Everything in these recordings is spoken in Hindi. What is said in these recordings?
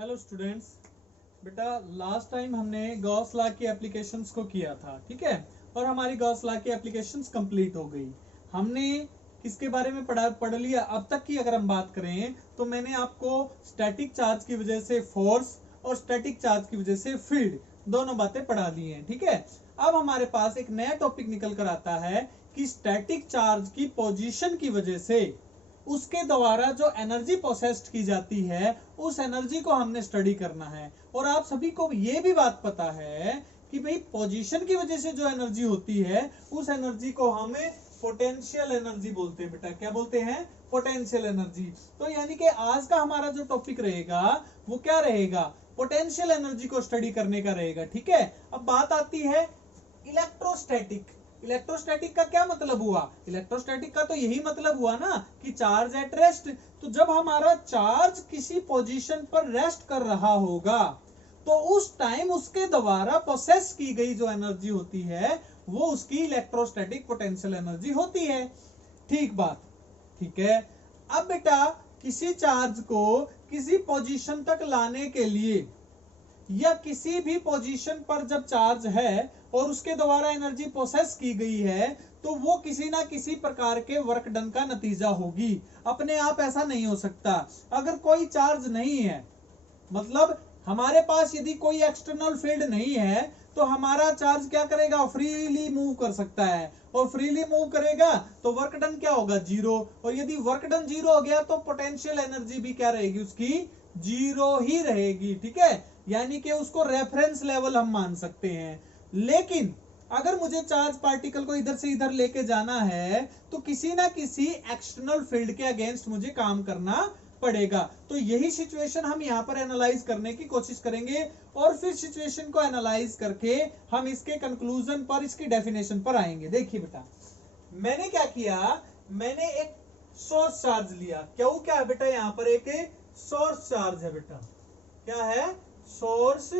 Hello students. बेटा लास्ट टाइम हमने गॉस लॉ की एप्लीकेशंस को किया था, ठीक है, और हमारी गॉस लॉ की एप्लीकेशंस कंप्लीट हो गई। हमने किसके बारे में पढ़ लिया अब तक की? अगर हम बात करें तो मैंने आपको स्टैटिक चार्ज की वजह से फोर्स और स्टैटिक चार्ज की वजह से फील्ड दोनों बातें पढ़ा दी हैं, ठीक है। अब हमारे पास एक नया टॉपिक निकल कर आता है कि स्टैटिक चार्ज की पोजीशन की वजह से उसके द्वारा जो एनर्जी प्रोसेस्ड की जाती है उस एनर्जी को हमने स्टडी करना है। और आप सभी को ये भी बात पता है कि भाई पोजीशन की वजह से जो एनर्जी होती है उस एनर्जी को हमें पोटेंशियल एनर्जी बोलते हैं। बेटा क्या बोलते हैं? Potential energy. तो यानी कि आज का हमारा जो टॉपिक रहेगा वो क्या रहेगा? पोटेंशियल एनर्जी को स्टडी करने का रहेगा, ठीक है। अब बात आती है इलेक्ट्रोस्टैटिक। इलेक्ट्रोस्टैटिक का क्या मतलब हुआ? इलेक्ट्रोस्टैटिक का तो यही मतलब हुआ ना कि चार्ज एट रेस्ट। तो जब हमारा चार्ज किसी पोजीशन पर रेस्ट कर रहा होगा तो उस टाइम उसके द्वारा प्रोसेस की गई जो एनर्जी होती है वो उसकी इलेक्ट्रोस्टैटिक पोटेंशियल एनर्जी होती है। ठीक बात, ठीक है। अब बेटा किसी चार्ज को किसी पोजीशन तक लाने के लिए या किसी भी पोजीशन पर जब चार्ज है और उसके द्वारा एनर्जी प्रोसेस की गई है तो वो किसी ना किसी प्रकार के वर्क डन का नतीजा होगी। अपने आप ऐसा नहीं हो सकता। अगर कोई चार्ज नहीं है, मतलब हमारे पास यदि कोई एक्सटर्नल फील्ड नहीं है तो हमारा चार्ज क्या करेगा? फ्रीली मूव कर सकता है, और फ्रीली मूव करेगा तो वर्क डन क्या होगा? जीरो। और यदि वर्क डन जीरो हो गया तो पोटेंशियल एनर्जी भी क्या रहेगी? उसकी जीरो ही रहेगी, ठीक है। यानी कि उसको रेफरेंस लेवल हम मान सकते हैं। लेकिन अगर मुझे चार्ज पार्टिकल को इधर से इधर लेके जाना है तो किसी ना किसी एक्सटर्नल फील्ड के अगेंस्ट मुझे काम करना पड़ेगा। तो यही सिचुएशन हम यहां पर एनालाइज करने की कोशिश करेंगे और फिर सिचुएशन को एनालाइज करके हम इसके कंक्लूजन पर, इसकी डेफिनेशन पर आएंगे। देखिए बेटा, मैंने क्या किया, मैंने एक सोर्स चार्ज लिया। क्यों? क्या है बेटा? यहां पर एक सोर्स चार्ज है बेटा। क्या है? Source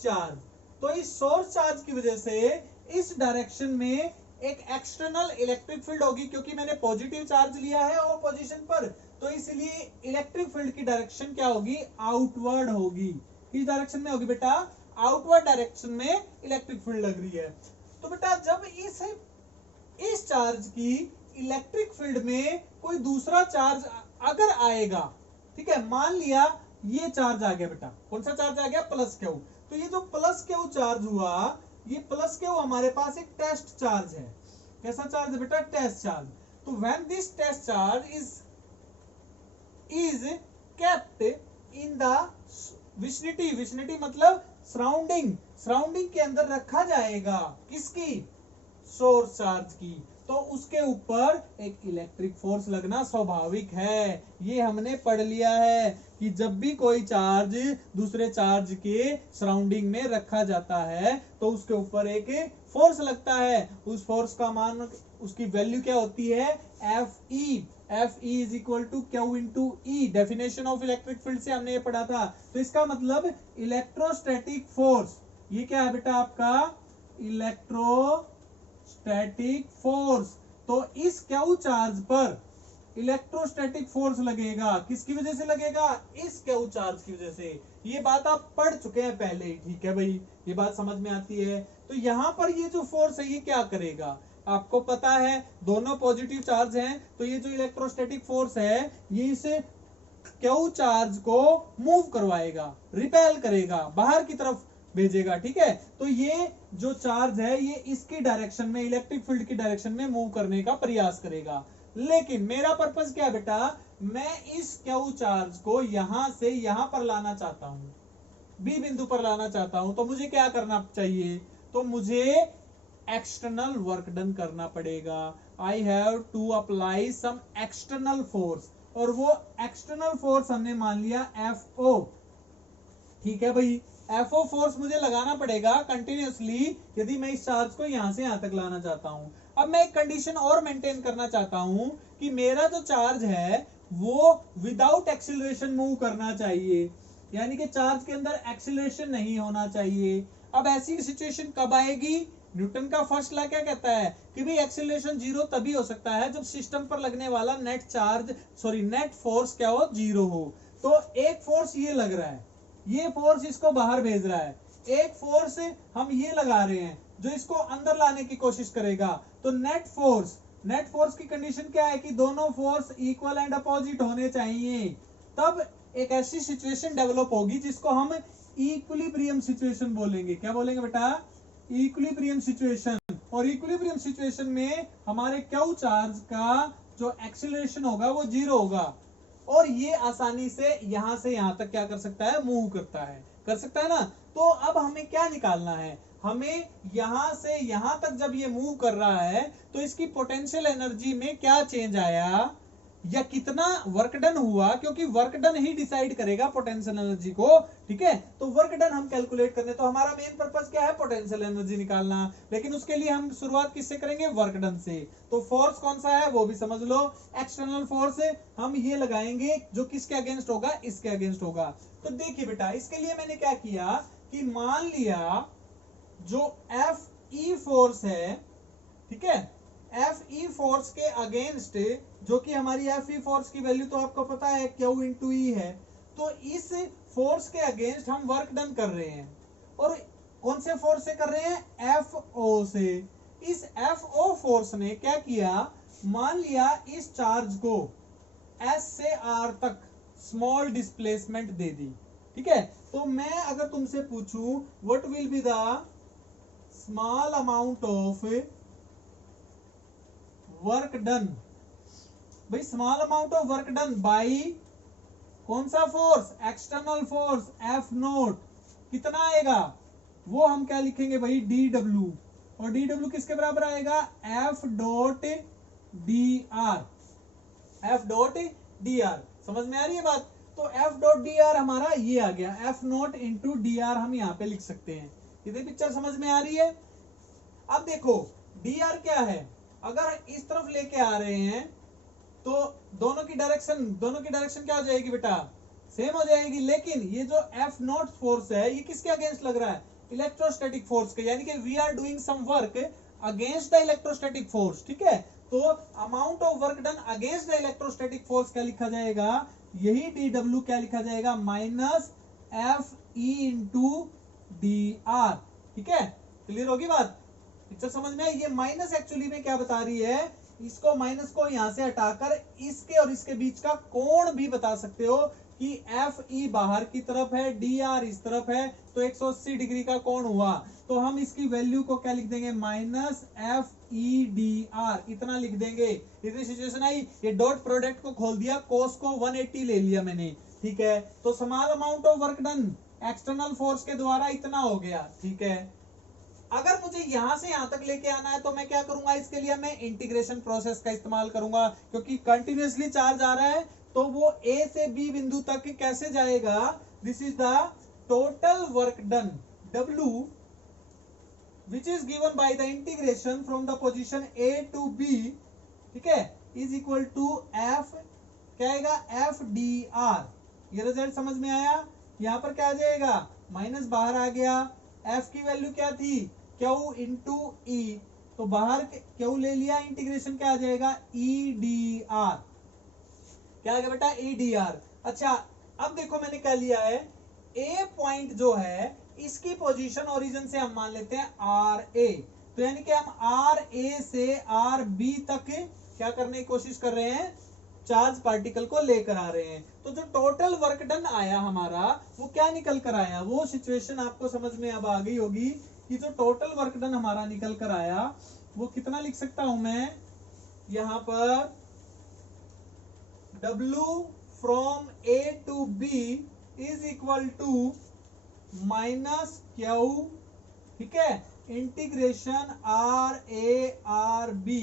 charge. तो इस सोर्स चार्ज की वजह से इस डायरेक्शन में एक एक्सटर्नल इलेक्ट्रिक फील्ड होगी, क्योंकि मैंने पॉजिटिव चार्ज लिया है और पोजीशन पर, तो इसलिए इलेक्ट्रिक फील्ड की डायरेक्शन क्या होगी? आउटवर्ड होगी। किस डायरेक्शन में होगी बेटा? आउटवर्ड डायरेक्शन में इलेक्ट्रिक फील्ड लग रही है। तो बेटा जब इस चार्ज की इलेक्ट्रिक फील्ड में कोई दूसरा चार्ज अगर आएगा, ठीक है, मान लिया ये चार्ज आ गया बेटा। कौन सा चार्ज आ गया? Plus Q. तो ये जो प्लस क्यू चार्ज हुआ, ये प्लस क्यू हमारे पास एक टेस्ट चार्ज है। कैसा चार्ज है बेटा? Test charge. तो when this test charge is kept in the vicinity, vicinity मतलब सराउंडिंग के अंदर रखा जाएगा। किसकी? सोर्स चार्ज की। तो उसके ऊपर एक इलेक्ट्रिक फोर्स लगना स्वाभाविक है। ये हमने पढ़ लिया है कि जब भी कोई चार्ज दूसरे चार्ज के सराउंडिंग में रखा जाता है तो उसके ऊपर एक फोर्स लगता है। उस फोर्स का मान, उसकी वैल्यू क्या होती है? F E is equal to q into E. Definition of electric field से हमने ये पढ़ा था। तो इसका मतलब इलेक्ट्रोस्टैटिक फोर्स, ये क्या है बेटा आपका? Electrostatic force. तो इस क्यू चार्ज पर इलेक्ट्रोस्टैटिक फोर्स लगेगा। किसकी वजह से लगेगा? इस क्यू चार्ज की वजह से। ये बात आप पढ़ चुके हैं पहले ही, ठीक है भाई, ये बात समझ में आती है। तो यहां पर ये जो फोर्स है ये क्या करेगा? आपको पता है दोनों पॉजिटिव चार्ज हैं, तो ये जो इलेक्ट्रोस्टैटिक फोर्स है ये इस क्यू चार्ज को मूव करवाएगा, रिपेल करेगा, बाहर की तरफ भेजेगा, ठीक है। तो ये जो चार्ज है ये इसकी डायरेक्शन में, इलेक्ट्रिक फील्ड की डायरेक्शन में मूव करने का प्रयास करेगा। लेकिन मेरा पर्पस क्या है बेटा? मैं इस क्यू चार्ज को यहां से यहां पर लाना चाहता हूं, बी बिंदु पर लाना चाहता हूं। तो मुझे क्या करना चाहिए? तो मुझे एक्सटर्नल वर्क डन करना पड़ेगा। I have to apply some external force, और वो एक्सटर्नल फोर्स हमने मान लिया एफओ, ठीक है भाई। एफओ फोर्स मुझे लगाना पड़ेगा कंटिन्यूअसली यदि मैं इस चार्ज को यहां से यहां तक लाना चाहता हूं। अब मैं एक कंडीशन और मेंटेन करना चाहता हूं कि मेरा जो चार्ज है वो विदाउट एक्सीलरेशन मूव करना चाहिए, यानी कि चार्ज के अंदर एक्सीलरेशन नहीं होना चाहिए। अब ऐसी सिचुएशन कब आएगी? न्यूटन का फर्स्ट लॉ क्या कहता है कि भाई एक्सीलरेशन जीरो तभी हो सकता है जब सिस्टम पर लगने वाला नेट फोर्स क्या हो? जीरो हो। तो एक फोर्स ये लग रहा है, ये फोर्स इसको बाहर भेज रहा है, एक फोर्स हम ये लगा रहे हैं जो इसको अंदर लाने की कोशिश करेगा। तो नेट फोर्स की कंडीशन क्या है कि दोनों फोर्स इक्वल एंड अपोजिट होने चाहिए, तब एक ऐसी सिचुएशन डेवलप होगी जिसको हम इक्विलिब्रियम सिचुएशन बोलेंगे। क्या बोलेंगे बेटा? Equilibrium situation. और इक्विलिब्रियम सिचुएशन में हमारे क्यू चार्ज का जो एक्सीलरेशन होगा वो 0 होगा, और ये आसानी से यहां से यहां तक क्या कर सकता है? मूव कर सकता है ना। तो अब हमें क्या निकालना है? हमें यहां से यहां तक जब ये मूव कर रहा है तो इसकी पोटेंशियल एनर्जी में क्या चेंज आया या कितना वर्क डन हुआ, क्योंकि वर्क डन ही डिसाइड करेगा पोटेंशियल एनर्जी को। ठीक है, तो वर्क डन हम कैलकुलेट करने, तो हमारा मेन पर्पस क्या है? पोटेंशियल एनर्जी निकालना। लेकिन उसके लिए हम शुरुआत किससे करेंगे? वर्क डन से। तो फोर्स कौन सा है वो भी समझ लो, एक्सटर्नल फोर्स हम ये लगाएंगे जो किसके अगेंस्ट होगा? इसके अगेंस्ट होगा। तो देखिए बेटा, इसके लिए मैंने क्या किया कि मान लिया जो एफ ई फोर्स है, ठीक है, एफ ई फोर्स के अगेंस्ट, जो कि हमारी एफ ई फोर्स की वैल्यू तो आपको पता है क्यू इंटू ई है, तो इस फोर्स के अगेंस्ट हम वर्क डन कर रहे हैं। और कौन से फोर्स से कर रहे हैं? एफ ओ से। इस एफ ओ फोर्स ने क्या किया? मान लिया इस चार्ज को एस से आर तक स्मॉल डिस्प्लेसमेंट दे दी। ठीक है, तो मैं अगर तुमसे पूछूं what will be the small amount of work done, भाई small amount of work done by कौन सा force? External force F naught, कितना आएगा? वो हम क्या लिखेंगे भाई? D W. और डी डब्ल्यू किसके बराबर आएगा? F dot D R. F dot D R, समझ में आ रही है बात? तो एफ डॉट डी आर हमारा ये आ गया, F note into D are हम यहाँ पे लिख सकते हैं। ये पिक्चर समझ में आ रही है? अब देखो डी आर क्या है, अगर इस तरफ लेके आ रहे हैं तो दोनों की डायरेक्शन क्या हो जाएगी बेटा? सेम हो जाएगी। लेकिन ये जो एफ नॉट फोर्स है ये किसके अगेंस्ट लग रहा है? इलेक्ट्रोस्टैटिक फोर्स के, यानी कि we are doing some work against the electrostatic force. ठीक है, तो amount of work done against the electrostatic force क्या लिखा जाएगा? यही डी डब्ल्यू क्या लिखा जाएगा? Minus F E into D R. ठीक है, क्लियर होगी बात? पिक्चर समझ में आई? ये माइनस एक्चुअली में क्या बता रही है? इसको माइनस को यहां से हटाकर इसके और इसके बीच का कोण भी बता सकते हो कि एफ ई बाहर की तरफ है, डी आर इस तरफ है, तो 180 डिग्री का कोण हुआ। तो हम इसकी वैल्यू को क्या लिख देंगे? Minus F E D are, इतना लिख देंगे। इतनी सिचुएशन आई, ये डॉट प्रोडक्ट को खोल दिया, कोस को 180 ले लिया मैंने। ठीक है, तो small amount of work done external force के द्वारा इतना हो गया। ठीक है, अगर मुझे यहां से यहां तक लेके आना है तो मैं क्या करूंगा? इसके लिए मैं इंटीग्रेशन प्रोसेस का इस्तेमाल करूंगा, क्योंकि कंटिन्यूअसली चार्ज आ रहा है तो वो ए से बी बिंदु तक कैसे जाएगा? This is the total work done W which is given by the integration from the position A to B, ठीक है, is equal to F, क्या आएगा? F D R। ये रिजल्ट समझ में आया? यहां पर क्या आ जाएगा? माइनस बाहर आ गया। F की वैल्यू क्या थी? Q इंटू E, तो बाहर Q ले लिया, इंटीग्रेशन क्या आ जाएगा? E D R। क्या आ गया बेटा? E D R। अच्छा, अब देखो मैंने क्या लिया है, A पॉइंट जो है इसकी पोजीशन ओरिजिन से हम मान लेते हैं आर ए, तो यानी कि हम आर ए से आर बी तक क्या करने की कोशिश कर रहे हैं? चार्ज पार्टिकल को लेकर आ रहे हैं। तो जो टोटल वर्क डन आया हमारा वो क्या निकल कर आया? वो सिचुएशन आपको समझ में अब आ गई होगी कि जो टोटल वर्क डन हमारा निकल कर आया वो कितना लिख सकता हूं मैं? यहां पर W from A to B is equal to minus q, ठीक है, integration R A R B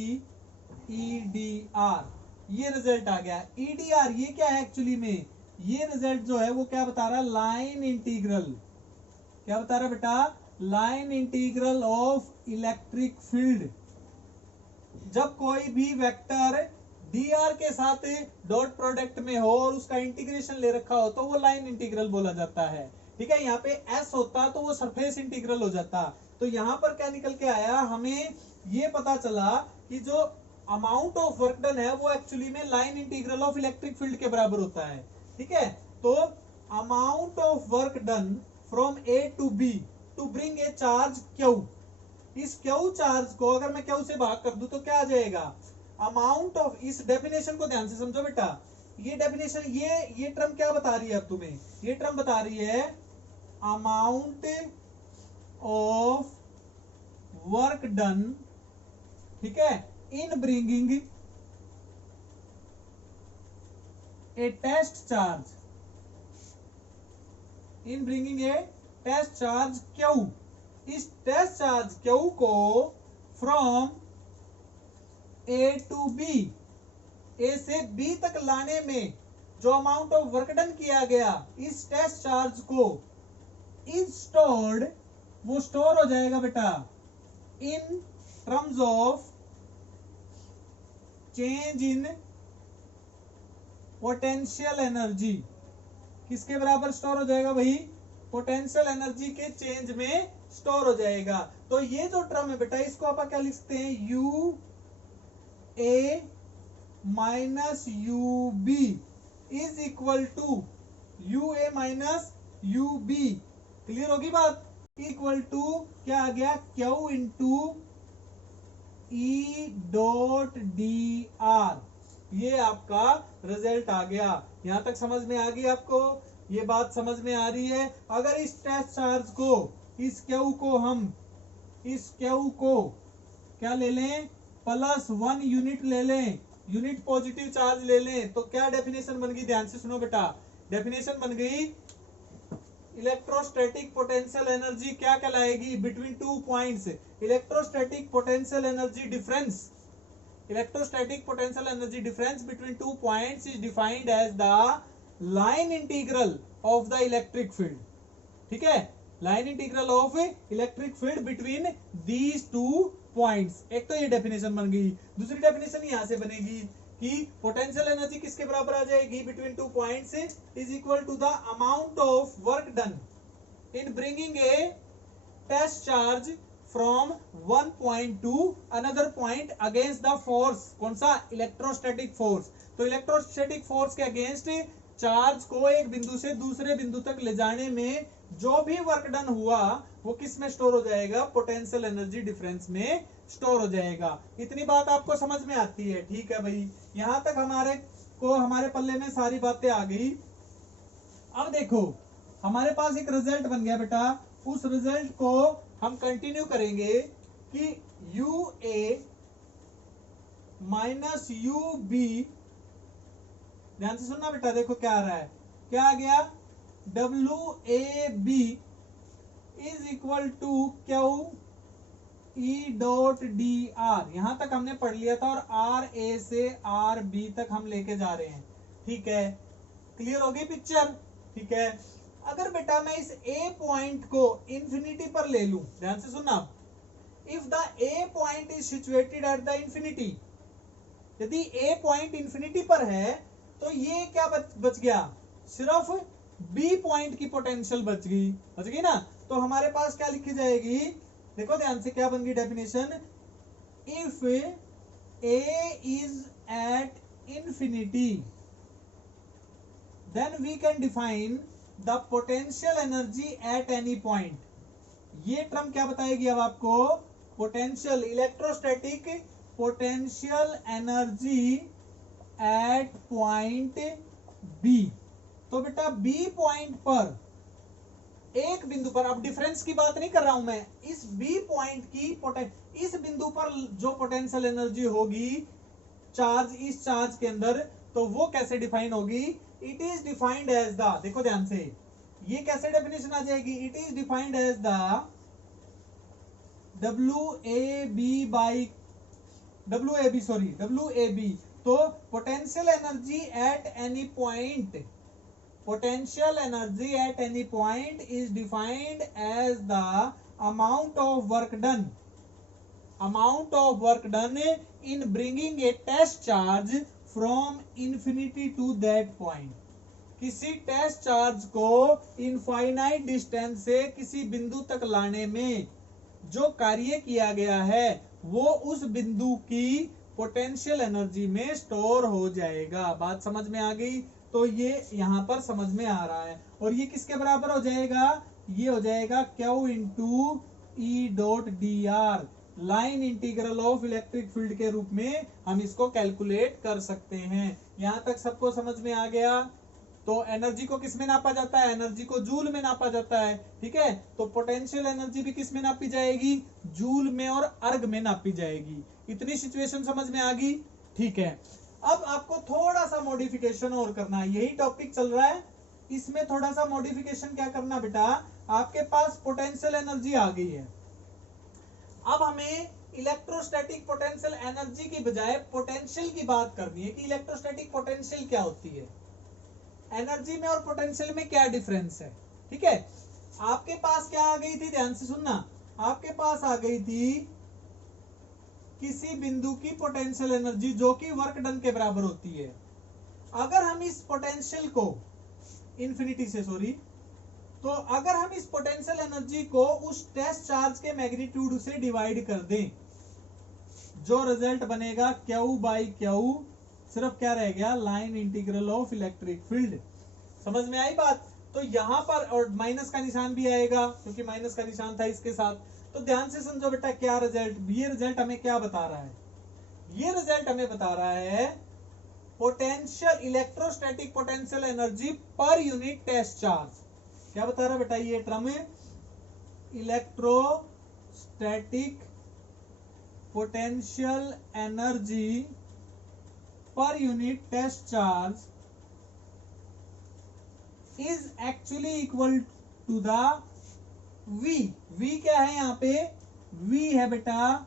E D R. ये रिजल्ट आ गया। ई डी आर ये क्या है एक्चुअली में? ये रिजल्ट जो है वो क्या बता रहा है? Line integral. क्या बता रहा है बेटा? Line integral of electric field. जब कोई भी वेक्टर डी आर के साथ डॉट प्रोडक्ट में हो और उसका इंटीग्रेशन ले रखा हो तो वो लाइन इंटीग्रल बोला जाता है। ठीक है, यहाँ पे एस होता तो वो सरफेस इंटीग्रल हो जाता। तो यहाँ पर क्या निकल के आया? हमें ये पता चला कि जो अमाउंट ऑफ वर्क डन है वो एक्चुअली में line integral of electric field के बराबर होता है। ठीक है, तो amount of work done from A to B to bring a charge q. इस क्यू चार्ज को अगर मैं क्यू से भाग कर दूं तो क्या आ जाएगा, अमाउंट ऑफ, इस डेफिनेशन को ध्यान से समझो बेटा, ये डेफिनेशन, ये टर्म क्या बता रही है अब तुम्हें, ये टर्म बता रही है अमाउंट ऑफ वर्क डन, ठीक है, in bringing a test charge, in bringing a test charge q. इस टेस्ट चार्ज क्यू को from A to B, A से बी तक लाने में जो अमाउंट ऑफ वर्क डन किया गया, इस टेस्ट चार्ज को इज स्टोर्ड, वो स्टोर हो जाएगा बेटा in terms of change in potential energy. किसके बराबर स्टोर हो जाएगा भाई, पोटेंशियल एनर्जी के चेंज में स्टोर हो जाएगा। तो ये जो टर्म है बेटा, इसको आप क्या लिख सकते हैं, U A minus U B is equal to U A minus U B. Clear होगी बात, इक्वल टू क्या आ गया, q into E dot D R. ये आपका रिजल्ट आ गया। यहां तक समझ में आ गई आपको, ये बात समझ में आ रही है। अगर इस टेस्ट चार्ज को, इस क्यू को हम, इस क्यू को क्या ले लें, +1 यूनिट ले लें, यूनिट पॉजिटिव चार्ज ले लें, तो क्या डेफिनेशन बन गई, ध्यान से सुनो बेटा, डेफिनेशन बन गई इलेक्ट्रोस्टैटिक पोटेंशियल एनर्जी क्या कहलाएगी, between two points, electrostatic potential energy difference, electrostatic potential energy difference between two points is defined as the line integral of the electric field. ठीक है, line integral of electric field between these two points. एक तो ये डेफिनेशन बन गई। दूसरी डेफिनेशन यहां से बनेगी कि पोटेंशियल एनर्जी किसके बराबर आ जाएगी, between two points is equal to the amount of work done in bringing a test charge from one point to another point against the force. कौन सा, इलेक्ट्रोस्टैटिक फोर्स। तो इलेक्ट्रोस्टैटिक फोर्स के अगेंस्ट चार्ज को एक बिंदु से दूसरे बिंदु तक ले जाने में जो भी वर्क डन हुआ वो किस में स्टोर हो जाएगा, पोटेंशियल एनर्जी डिफरेंस में स्टोर हो जाएगा। इतनी बात आपको समझ में आती है, ठीक है भाई। यहां तक हमारे पल्ले में सारी बातें आ गई। अब देखो हमारे पास एक रिजल्ट बन गया बेटा, उस रिजल्ट को हम कंटिन्यू करेंगे कि U A minus U B, ध्यान से सुनना बेटा, देखो क्या आ रहा है, क्या आ गया, W A B is equal to Q E dot D R. यहां तक हमने पढ़ लिया था और आर ए से आर बी तक हम लेके जा रहे हैं। ठीक है, क्लियर हो गई पिक्चर। ठीक है, अगर बेटा मैं इस ए पॉइंट को इंफिनिटी पर ले लूं, ध्यान से सुनना, if the A point is situated at the infinity, यदि ए पॉइंट इंफिनिटी पर है तो ये क्या बच गया, सिर्फ बी पॉइंट की पोटेंशियल बच गई ना। तो हमारे पास क्या लिखी जाएगी, देखो ध्यान से क्या बन गई definition, if A is at infinity then we can define the potential energy at any point. ये टर्म क्या बताएगी अब आपको, potential, electrostatic potential energy at point B. तो बेटा बी पॉइंट पर, एक बिंदु पर, अब डिफरेंस की बात नहीं कर रहा हूं मैं, इस बी पॉइंट की इस बिंदु पर जो पोटेंशियल एनर्जी होगी चार्ज, इस चार्ज के अंदर, तो वो कैसे डिफाइन होगी, it is defined as the, देखो ध्यान से, ये कैसे डेफिनेशन आ जाएगी, it is defined as the W A B. तो potential energy at any point, potential energy at any point is defined as the amount of work done in bringing a test charge from infinity to that point। किसी टेस्ट चार्ज को इनफाइनाइट डिस्टेंस से किसी बिंदु तक लाने में जो कार्य किया गया है वो उस बिंदु की पोटेंशियल एनर्जी में स्टोर हो जाएगा। बात समझ में आ गई। तो ये यहाँ पर समझ में आ रहा है। और ये किसके बराबर हो जाएगा, ये हो जाएगा Q into E dot D are, line integral of electric field के रूप में हम इसको कैलकुलेट कर सकते हैं। यहां तक सबको समझ में आ गया। तो एनर्जी को किस में नापा जाता है, एनर्जी को जूल में नापा जाता है, ठीक है। तो पोटेंशियल एनर्जी भी किस में नापी जाएगी, जूल में और अर्ग में नापी जाएगी। इतनी सिचुएशन समझ में आ गई, ठीक है। अब आपको थोड़ा सा मॉडिफिकेशन और करना है, यही टॉपिक चल रहा है, इसमें थोड़ा सा मॉडिफिकेशन क्या करना बेटा, आपके पास पोटेंशियल एनर्जी आ गई है। अब हमें इलेक्ट्रोस्टैटिक पोटेंशियल एनर्जी की बजाय पोटेंशियल की बात करनी है कि इलेक्ट्रोस्टैटिक पोटेंशियल क्या होती है, एनर्जी में और पोटेंशियल में क्या डिफरेंस है, ठीक है। आपके पास क्या आ गई थी, ध्यान से सुनना, आपके पास आ गई थी किसी बिंदु की पोटेंशियल एनर्जी जो कि वर्क डन के बराबर होती है। अगर हम इस पोटेंशियल को इंफिनिटी से तो अगर हम इस पोटेंशियल एनर्जी को उस टेस्ट चार्ज के मैग्नीट्यूड से डिवाइड कर दें, जो रिजल्ट बनेगा क्यू बाई क्यू, सिर्फ क्या रह गया, line integral of electric field. समझ में आई बात। तो यहां पर और माइनस का निशान भी आएगा क्योंकि माइनस का निशान था इसके साथ। तो ध्यान से समझो बेटा, क्या रिजल्ट, ये रिजल्ट हमें क्या बता रहा है, ये रिजल्ट हमें बता रहा है potential, electrostatic potential energy per unit test charge. क्या बता रहा है बेटा ये term, electrostatic potential energy per unit test charge is actually equal to the V। V क्या है यहाँ पे, V है बेटा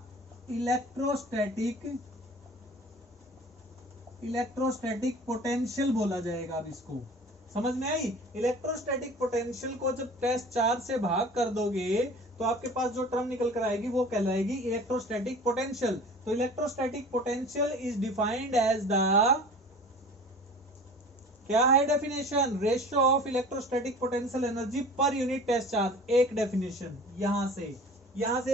इलेक्ट्रोस्टैटिक पोटेंशियल बोला जाएगा। अब इसको समझ में आई, इलेक्ट्रोस्टैटिक पोटेंशियल को जब टेस्ट चार्ज से भाग कर दोगे तो आपके पास जो टर्म निकल कर आएगी वो कहलाएगी इलेक्ट्रोस्टैटिक पोटेंशियल। तो electrostatic potential is defined as the, क्या है definition, ratio of electrostatic potential energy per unit test charge. एक डेफिनेशन यहां से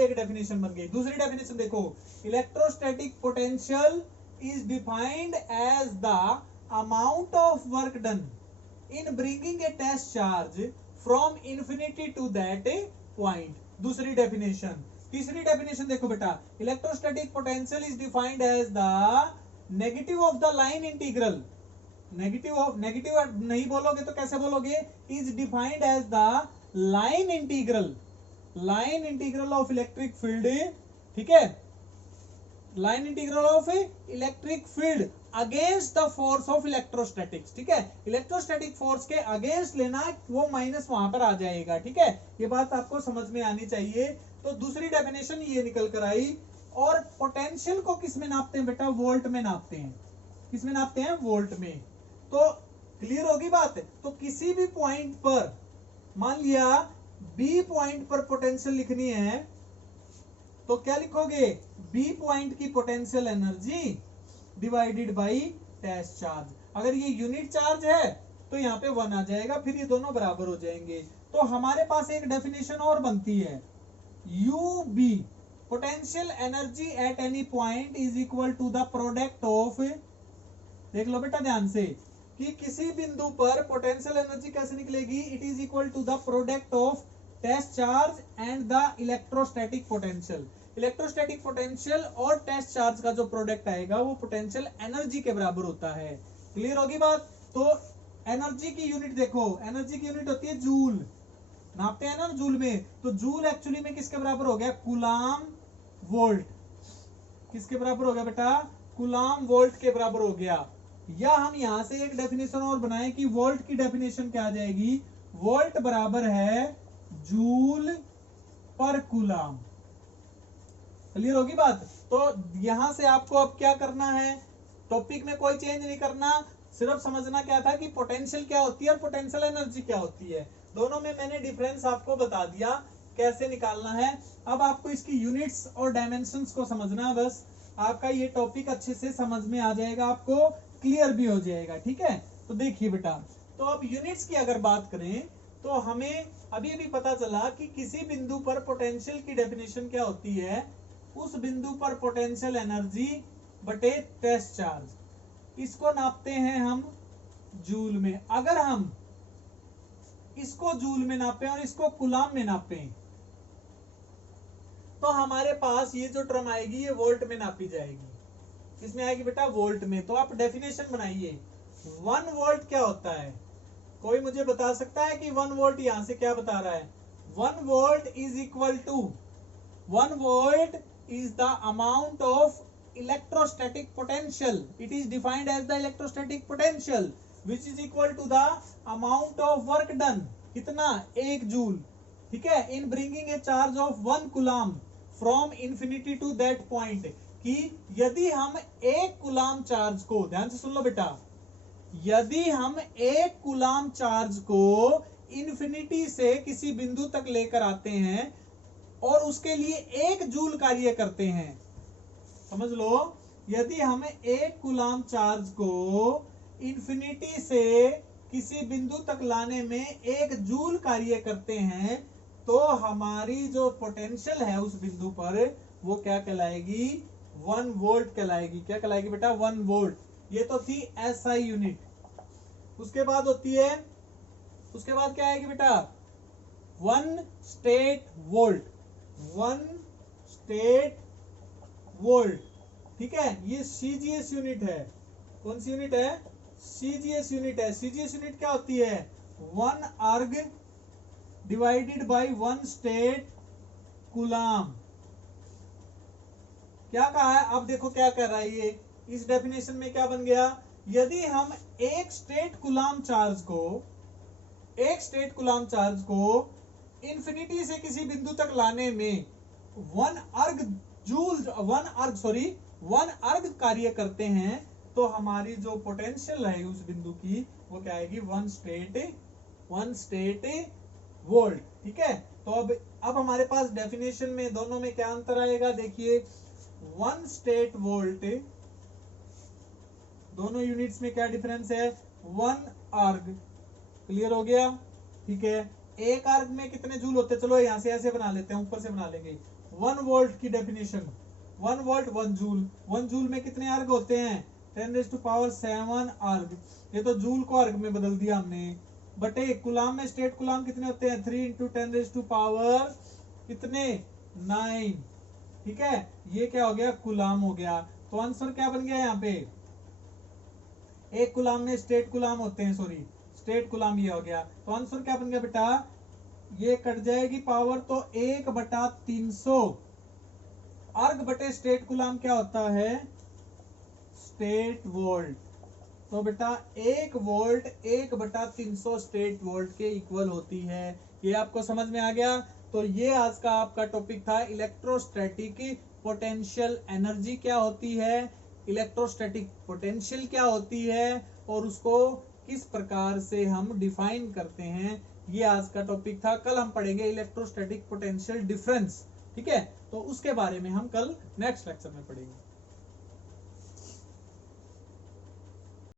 एक डेफिनेशन बन गई। दूसरी डेफिनेशन देखो, electrostatic potential is defined as the amount of work done in bringing a test charge from infinity to that point. दूसरी डेफिनेशन। तीसरी डेफिनेशन देखो बेटा, electrostatic potential is defined as the negative of the line integral. Negative नहीं बोलोगे तो कैसे बोलोगे, is defined as the line integral of electric field, ठीक है, line integral of electric field against the force of electrostatics, ठीक है। इलेक्ट्रोस्टैटिक फोर्स के अगेंस्ट लेना, वो माइनस वहां पर आ जाएगा, ठीक है। ये बात आपको समझ में आनी चाहिए। तो दूसरी डेफिनेशन ये निकल कर आई। और पोटेंशियल को किस में नापते हैं बेटा, वोल्ट में नापते हैं। किस में नापते हैं, वोल्ट में। तो क्लियर होगी बात। तो किसी भी पॉइंट पर, मान लिया बी पॉइंट पर पोटेंशियल लिखनी है तो क्या लिखोगे, बी पॉइंट की potential energy divided by test charge. अगर ये यूनिट चार्ज है तो यहाँ पे 1 आ जाएगा, फिर ये दोनों बराबर हो जाएंगे। तो हमारे पास एक डेफिनेशन और बनती है, U B potential energy at any point is equal to the product of, देख लो बेटा ध्यान से, कि किसी बिंदु पर पोटेंशियल एनर्जी कैसे निकलेगी, it is equal to the product of test charge and the electrostatic potential. Electrostatic potential और टेस्ट चार्ज का जो प्रोडक्ट आएगा वो पोटेंशियल एनर्जी के बराबर होता है। क्लियर होगी बात। तो एनर्जी की यूनिट देखो, एनर्जी की यूनिट होती है जूल, नापते हैं ना जूल में। तो जूल एक्चुअली में किसके बराबर हो गया, कूलाम वोल्ट। किसके बराबर हो गया बेटा, कूलाम वोल्ट के बराबर हो गया। या हम यहां से एक डेफिनेशन और बनाएं कि वोल्ट की डेफिनेशन क्या आ जाएगी, वोल्ट बराबर है जूल पर कूलाम। क्लियर होगी बात। तो यहां से आपको अब क्या करना है, टॉपिक में कोई चेंज नहीं करना, सिर्फ समझना क्या था कि पोटेंशियल क्या होती है और पोटेंशियल एनर्जी क्या होती है। दोनों में मैंने डिफरेंस आपको बता दिया कैसे निकालना है। अब आपको इसकी यूनिट्स और डायमेंशंस को समझना, बस आपका ये टॉपिक अच्छे से समझ में आ जाएगा, आपको क्लियर भी हो जाएगा, ठीक है। तो देखिए बेटा, तो अब यूनिट्स की अगर बात करें तो हमें अभी अभी पता चला कि किसी बिंदु पर पोटेंशियल की डेफिनेशन क्या होती है, उस बिंदु पर पोटेंशियल एनर्जी बटे टेस्ट चार्ज। इसको नापते हैं हम जूल में। अगर हम इसको जूल में नापें और इसको कूलाम में नापें तो हमारे पास ये जो टर्म आएगी ये वोल्ट में नापी जाएगी। इसमें आएगी बेटा वोल्ट में। तो आप डेफिनेशन बनाइए, 1 वोल्ट क्या होता है? कोई मुझे बता सकता है कि 1 वोल्ट यहां से क्या बता रहा है? 1 volt is equal to 1 volt is the amount of electrostatic potential. It is defined as the electrostatic potential which is equal to the amount of work done. कितना? 1 जूल। ठीक है, in bringing a charge of 1 coulomb from infinity to that point। कि यदि हम 1 कूलाम चार्ज को, ध्यान से सुन लो बेटा, यदि हम 1 कूलाम चार्ज को इन्फिनिटी से किसी बिंदु तक लेकर आते हैं और उसके लिए 1 जूल कार्य करते हैं, समझ लो, यदि हम 1 कूलाम चार्ज को इन्फिनिटी से किसी बिंदु तक लाने में 1 जूल कार्य करते हैं तो हमारी जो पोटेंशियल है उस बिंदु पर वो क्या कहलाएगी? 1 वोल्ट कहलाएगी। क्या कहलाएगी बेटा? 1 वोल्ट। ये तो थी SI यूनिट। उसके बाद होती है, उसके बाद क्या आएगी बेटा? 1 स्टेट वोल्ट। 1 state volt. ठीक है, ये CGS यूनिट है। कौन सी यूनिट है? CGS यूनिट है। CGS यूनिट क्या होती है? 1 अर्ग डिवाइडेड बाय 1 स्टेट कूलाम। क्या कहा है? अब देखो क्या कर रहा है ये। इस डेफिनेशन में क्या बन गया? यदि हम 1 स्टेट कूलाम चार्ज को इंफिनिटी से किसी बिंदु तक लाने में 1 अर्ग कार्य करते हैं तो हमारी जो पोटेंशियल है उस बिंदु की वो क्या आएगी? 1 स्टेट वोल्ट। ठीक है, तो अब हमारे पास डेफिनेशन में दोनों में क्या अंतर आएगा? देखिए, 1 स्टेट वोल्ट, दोनों यूनिट्स में क्या डिफरेंस है? 1 अर्ग। क्लियर हो गया? ठीक है, 1 अर्ग में कितने जूल होते हैं? चलो यहां से ऐसे बना लेते हैं, ऊपर से बना लेंगे। 1 वोल्ट की डेफिनेशन, 1 वोल्ट 1 जूल। 1 जूल में कितने अर्ग होते हैं? 10⁻7 अर्ग। ये तो जूल को अर्ग में बदल दिया हमने। बटे कूलाम में, स्टेट कूलाम कितने होते हैं? 3 × 10⁻, कितने? 9। ठीक है, ये क्या हो गया? कूलाम हो गया। तो आंसर क्या बन गया यहाँ पे? 1 कूलाम में स्टेट कूलाम होते हैं, सॉरी स्टेट कूलाम, ये हो गया। तो आंसर क्या बन गया बेटा? ये कट जाएगी पावर, तो 1/300 अर्ग बटे स्टेट कूलाम क्या होता है? State volt. तो बेटा 1 वोल्ट 1/300 स्टेट वोल्ट के इक्वल होती है। ये आपको समझ में आ गया? तो ये आज का आपका टॉपिक था, इलेक्ट्रोस्टैटिक पोटेंशियल एनर्जी क्या होती है, इलेक्ट्रोस्टैटिक पोटेंशियल क्या होती है और उसको किस प्रकार से हम डिफाइन करते हैं। ये आज का टॉपिक था। कल हम पढ़ेंगे इलेक्ट्रोस्टैटिक पोटेंशियल डिफरेंस। ठीक है, तो उसके बारे में हम कल नेक्स्ट लेक्चर में पढ़ेंगे।